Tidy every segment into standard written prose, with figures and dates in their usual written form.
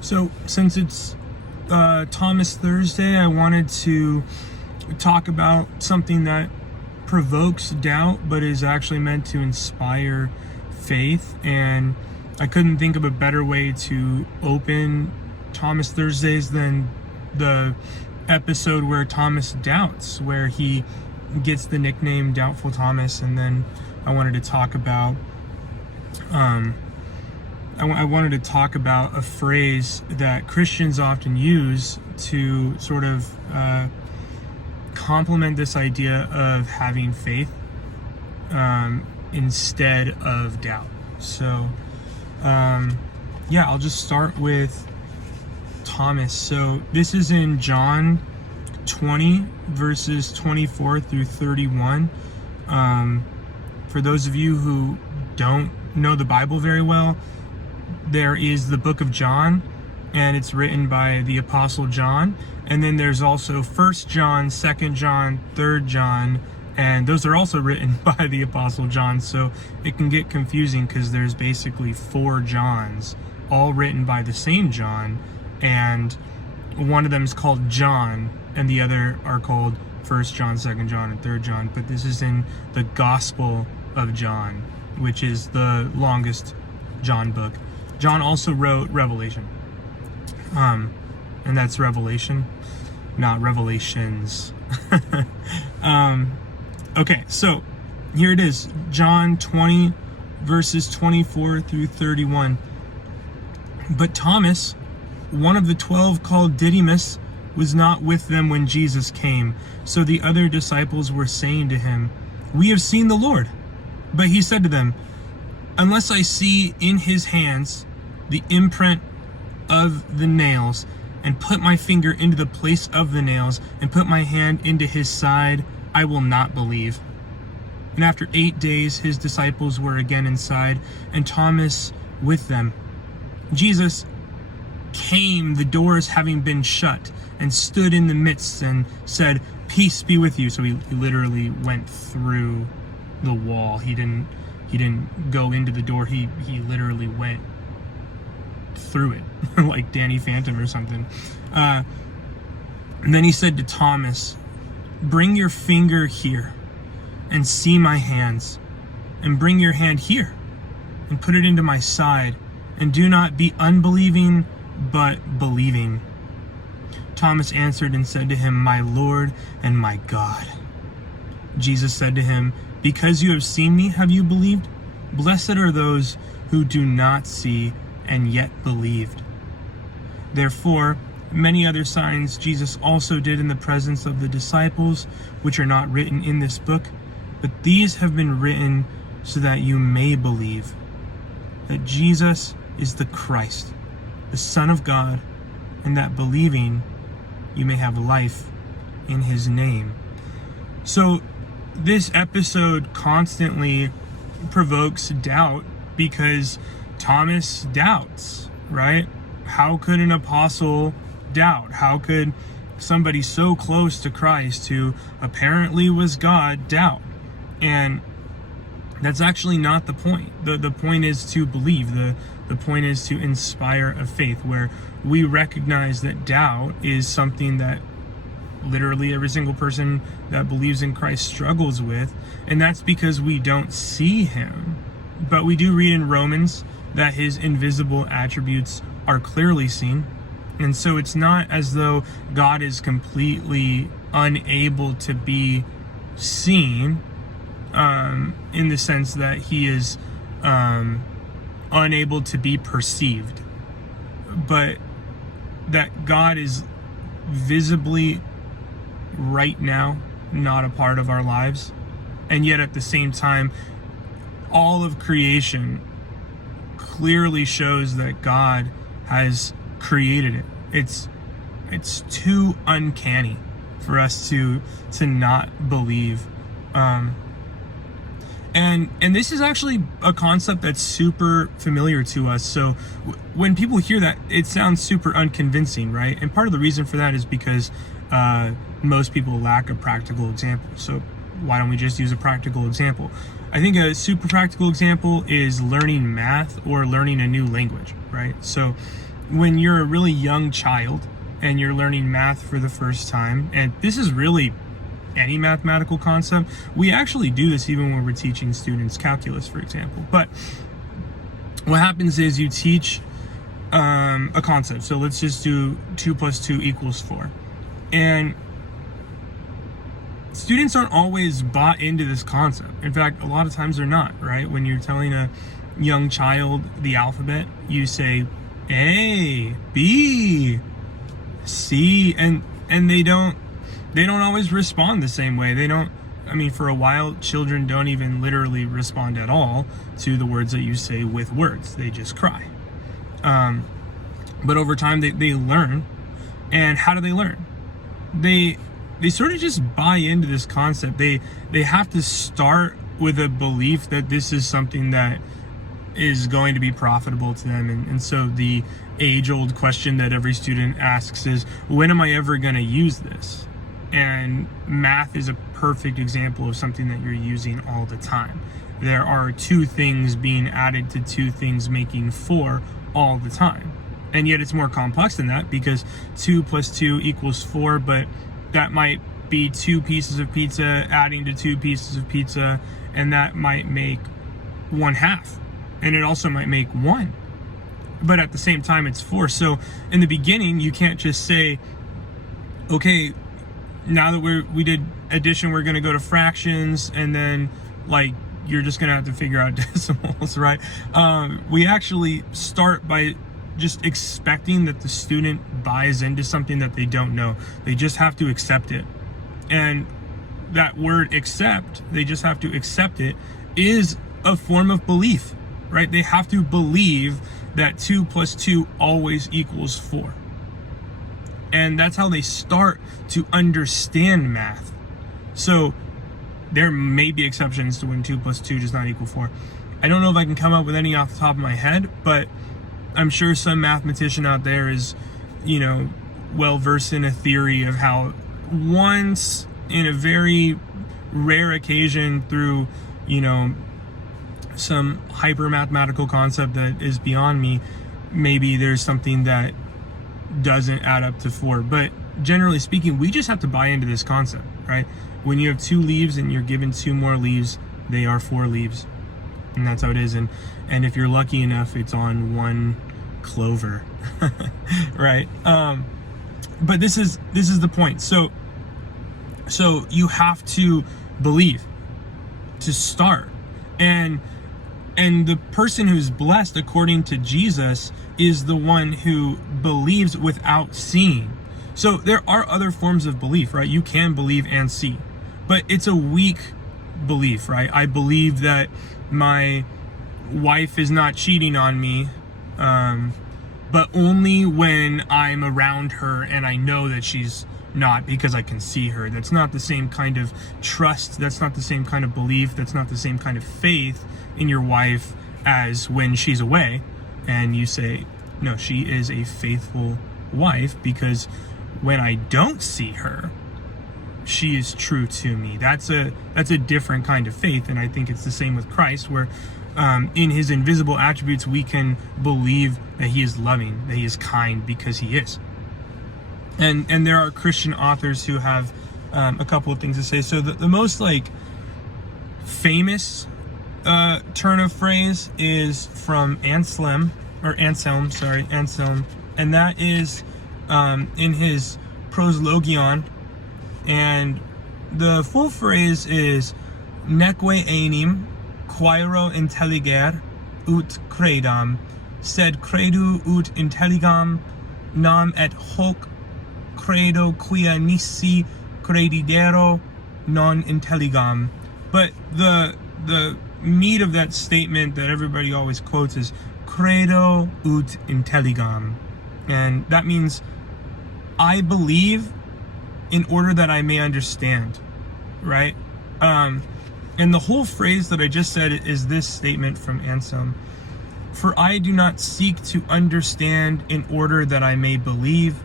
So since it's Thomas Thursday, I wanted to talk about something that provokes doubt but is actually meant to inspire faith. And I couldn't think of a better way to open Thomas Thursdays than the episode where Thomas doubts, where he gets the nickname Doubtful Thomas. And then I wanted to talk about I wanted to talk about a phrase that Christians often use to sort of complement this idea of having faith instead of doubt. So I'll just start with Thomas. So this is in John 20 verses 24 through 31. For those of you who don't know the Bible very well, there is the book of John, and it's written by the Apostle John. And then there's also 1 John, 2 John, 3 John, and those are also written by the Apostle John. So it can get confusing because there's basically 4 Johns, all written by the same John, and one of them is called John, and the other are called 1 John, 2 John, and 3 John. But this is in the Gospel of John, which is the longest John book. John also wrote Revelation, and that's Revelation, not Revelations. Okay, so here it is, John 20, verses 24 through 31. But Thomas, one of the 12 called Didymus, was not with them when Jesus came. So the other disciples were saying to him, "We have seen the Lord." But he said to them, "Unless I see in his hands the imprint of the nails, and put my finger into the place of the nails, and put my hand into his side, I will not believe." And after 8 days, his disciples were again inside, and Thomas with them. Jesus came, the doors having been shut, and stood in the midst and said, "Peace be with you." So he literally went through the wall. He didn't go into the door. He literally went through it like Danny Phantom or something. And then he said to Thomas, "Bring your finger here and see my hands, and bring your hand here and put it into my side, and do not be unbelieving but believing." Thomas answered and said to him, "My Lord and my God." Jesus said to him, "Because you have seen me, have you believed? Blessed are those who do not see and yet believed." Therefore, many other signs Jesus also did in the presence of the disciples, which are not written in this book, but these have been written so that you may believe that Jesus is the Christ, the Son of God, and that believing you may have life in his name. So this episode constantly provokes doubt because Thomas doubts, right? How could an apostle doubt? How could somebody so close to Christ, who apparently was God, doubt? And that's actually not the point. The point is to believe. The point is to inspire a faith where we recognize that doubt is something that literally every single person that believes in Christ struggles with. And that's because we don't see him. But we do read in Romans that his invisible attributes are clearly seen. And so it's not as though God is completely unable to be seen, in the sense that he is unable to be perceived, but that God is visibly right now not a part of our lives. And yet at the same time, all of creation clearly shows that God has created it. It's too uncanny for us to not believe. And this is actually a concept that's super familiar to us. So when people hear that, it sounds super unconvincing, right? And part of the reason for that is because most people lack a practical example. So why don't we just use a practical example? I think a super practical example is learning math or learning a new language, right? So when you're a really young child and you're learning math for the first time, and this is really any mathematical concept. We actually do this even when we're teaching students calculus, for example. But what happens is you teach a concept. So let's just do 2 + 2 = 4. And students aren't always bought into this concept. In fact, a lot of times they're not, right? When you're telling a young child the alphabet, you say A, B, C, and they don't always respond the same way. For a while, children don't even literally respond at all to the words that you say with words. They just cry. But over time, they learn. And how do they learn? They sort of just buy into this concept. They have to start with a belief that this is something that is going to be profitable to them. And so the age-old question that every student asks is, when am I ever going to use this? And math is a perfect example of something that you're using all the time. There are 2 things being added to 2 things making 4 all the time. And yet it's more complex than that, because 2 + 2 = 4, but that might be 2 pieces of pizza adding to 2 pieces of pizza, and that might make 1/2. And it also might make 1. But at the same time, it's 4. So in the beginning, you can't just say, okay, now that we did addition, we're going to go to fractions, and then you're just going to have to figure out decimals, right? We actually start by just expecting that the student buys into something that they don't know. They just have to accept it. And that word accept, they just have to accept it, is a form of belief, right? They have to believe that 2 + 2 always = 4. And that's how they start to understand math. So there may be exceptions to when 2 + 2 does not = 4. I don't know if I can come up with any off the top of my head, but I'm sure some mathematician out there is, well versed in a theory of how once in a very rare occasion through, some hyper mathematical concept that is beyond me, maybe there's something that doesn't add up to 4. But generally speaking, we just have to buy into this concept, right? When you have 2 leaves and you're given 2 more leaves, they are 4 leaves. And that's how it is. And if you're lucky enough, it's on 1 clover, right? But this is the point. So you have to believe to start. And the person who's blessed according to Jesus is the one who believes without seeing. So there are other forms of belief, right? You can believe and see, but it's a weak belief, right? I believe that my wife is not cheating on me, but only when I'm around her and I know that she's not, because I can see her. That's not the same kind of trust. That's not the same kind of belief. That's not the same kind of faith in your wife as when she's away and you say, no, she is a faithful wife because when I don't see her, she is true to me. That's a different kind of faith. And I think it's the same with Christ, where in his invisible attributes, we can believe that he is loving, that he is kind, because he is. And there are Christian authors who have a couple of things to say. So the most famous turn of phrase is from Anselm, and that is in his Proslogion, and the full phrase is neque enim quaero intelliger ut credam, sed credu ut intelligam nam et hoc credo quia nisi credidero non intelligam. But the meat of that statement that everybody always quotes is credo ut intelligam, and that means I believe in order that I may understand, right? And the whole phrase that I just said is this statement from Anselm: for I do not seek to understand in order that I may believe,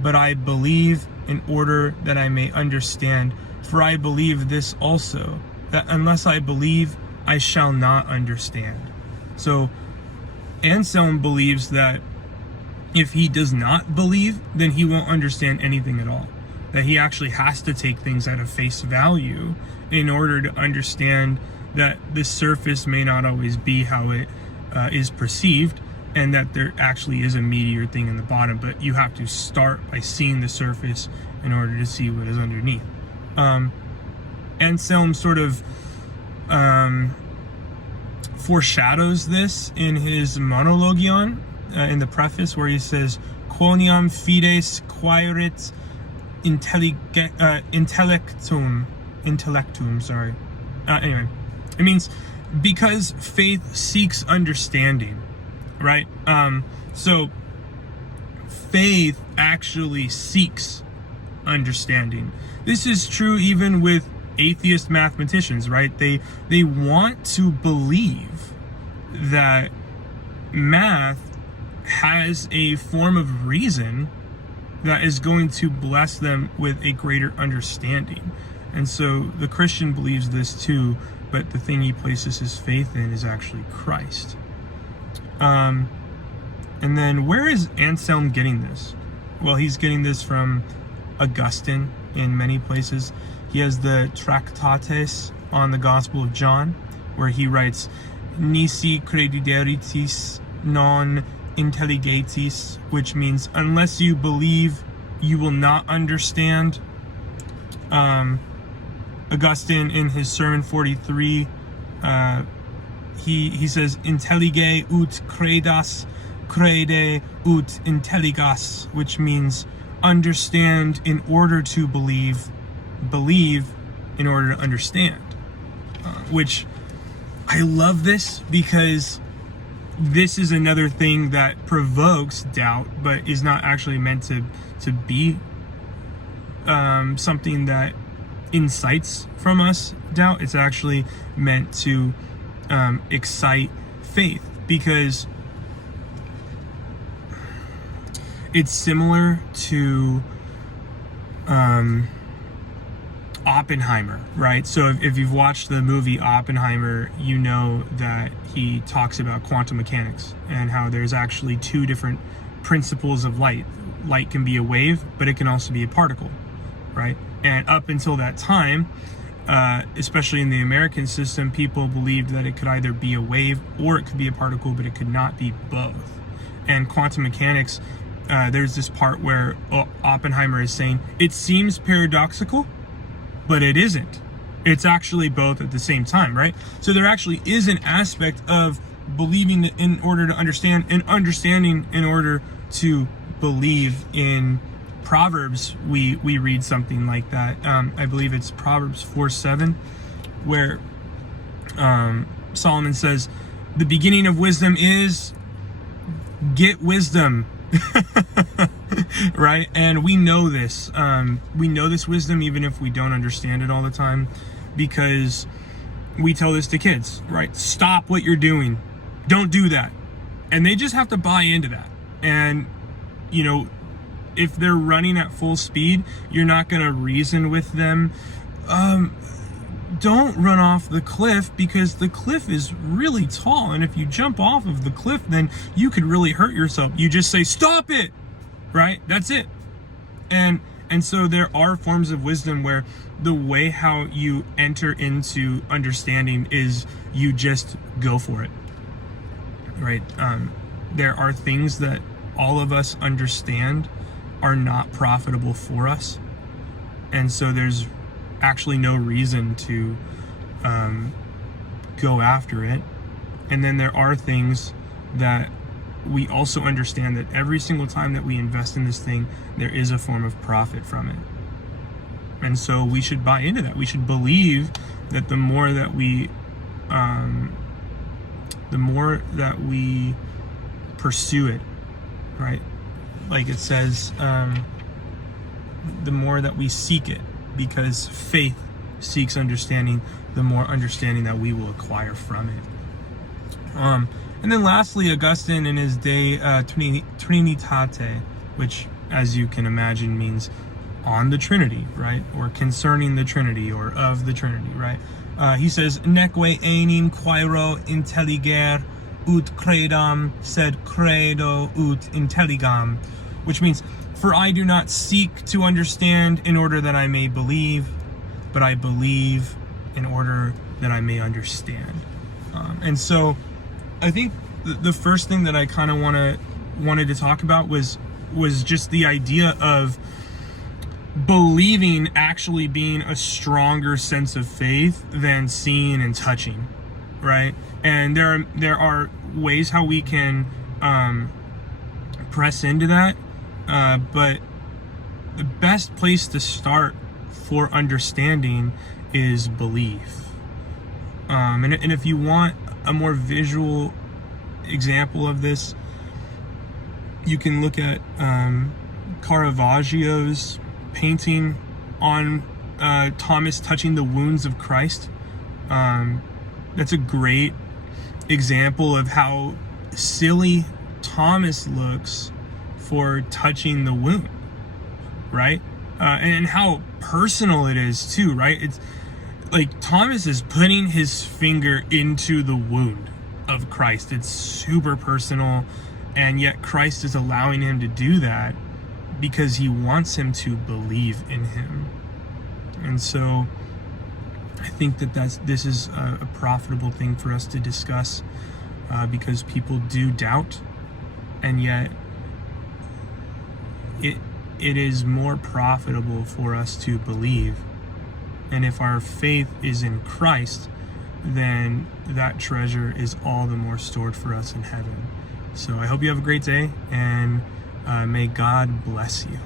but I believe in order that I may understand. For I believe this also, that unless I believe, I shall not understand. So Anselm believes that if he does not believe, then he won't understand anything at all. That he actually has to take things at a face value in order to understand that the surface may not always be how it is perceived, and that there actually is a meatier thing in the bottom, but you have to start by seeing the surface in order to see what is underneath. Anselm sort of foreshadows this in his Monologion, in the Preface, where he says, Quoniam fides quaerit intellectum, anyway, it means because faith seeks understanding, right? So faith actually seeks understanding. This is true even with atheist mathematicians, right? They want to believe that math has a form of reason that is going to bless them with a greater understanding. And so the Christian believes this too, but the thing he places his faith in is actually Christ. And then where is Anselm getting this? Well, he's getting this from Augustine in many places. He has the Tractates on the Gospel of John, where he writes, Nisi credideritis non intelligetis, which means unless you believe, you will not understand. Augustine in his Sermon 43, he says, Intellige ut credas, crede ut intelligas, which means understand in order to believe, believe in order to understand. Which I love this, because this is another thing that provokes doubt, but is not actually meant to be something that incites from us doubt. It's actually meant to excite faith, because it's similar to Oppenheimer, right? So if you've watched the movie Oppenheimer, you know that he talks about quantum mechanics and how there's actually two different principles of light. Light can be a wave, but it can also be a particle, right? And up until that time, especially in the American system, people believed that it could either be a wave or it could be a particle, but it could not be both. And quantum mechanics, there's this part where Oppenheimer is saying, it seems paradoxical, but it isn't. It's actually both at the same time, right? So there actually is an aspect of believing in order to understand, and understanding in order to believe. In Proverbs, we read something like that. I believe it's Proverbs 4:7, where Solomon says, the beginning of wisdom is get wisdom. Right? And we know this. We know this wisdom even if we don't understand it all the time, because we tell this to kids, right? Stop what you're doing. Don't do that. And they just have to buy into that. And, you know, if they're running at full speed, you're not going to reason with them. Don't run off the cliff, because the cliff is really tall. And if you jump off of the cliff, then you could really hurt yourself. You just say, stop it, right? That's it. And so there are forms of wisdom where the way how you enter into understanding is you just go for it, right? There are things that all of us understand are not profitable for us. And so there's actually no reason to go after it. And then there are things that we also understand that every single time that we invest in this thing, there is a form of profit from it. And so we should buy into that. We should believe that the more that we pursue it, right? Like it says, the more that we seek it, because faith seeks understanding, the more understanding that we will acquire from it. And then lastly, Augustine in his De Trinitate, which, as you can imagine, means on the Trinity, right? Or concerning the Trinity, or of the Trinity, right? He says, Neque enim quaero intelliger ut credam, sed credo ut intelligam, which means, for I do not seek to understand in order that I may believe, but I believe in order that I may understand. And so I think the first thing that I kind of wanted to talk about was just the idea of believing actually being a stronger sense of faith than seeing and touching, right? And there are ways how we can press into that, but the best place to start for understanding is belief. And if you want a more visual example of this, you can look at Caravaggio's painting on Thomas touching the wounds of Christ. That's a great example of how silly Thomas looks for touching the wound, right? And how personal it is too, right? It's like Thomas is putting his finger into the wound of Christ. It's super personal, and yet Christ is allowing him to do that because he wants him to believe in him. And so I think that this is a profitable thing for us to discuss, because people do doubt, and yet it is more profitable for us to believe. And if our faith is in Christ, then that treasure is all the more stored for us in heaven. So I hope you have a great day, and may God bless you.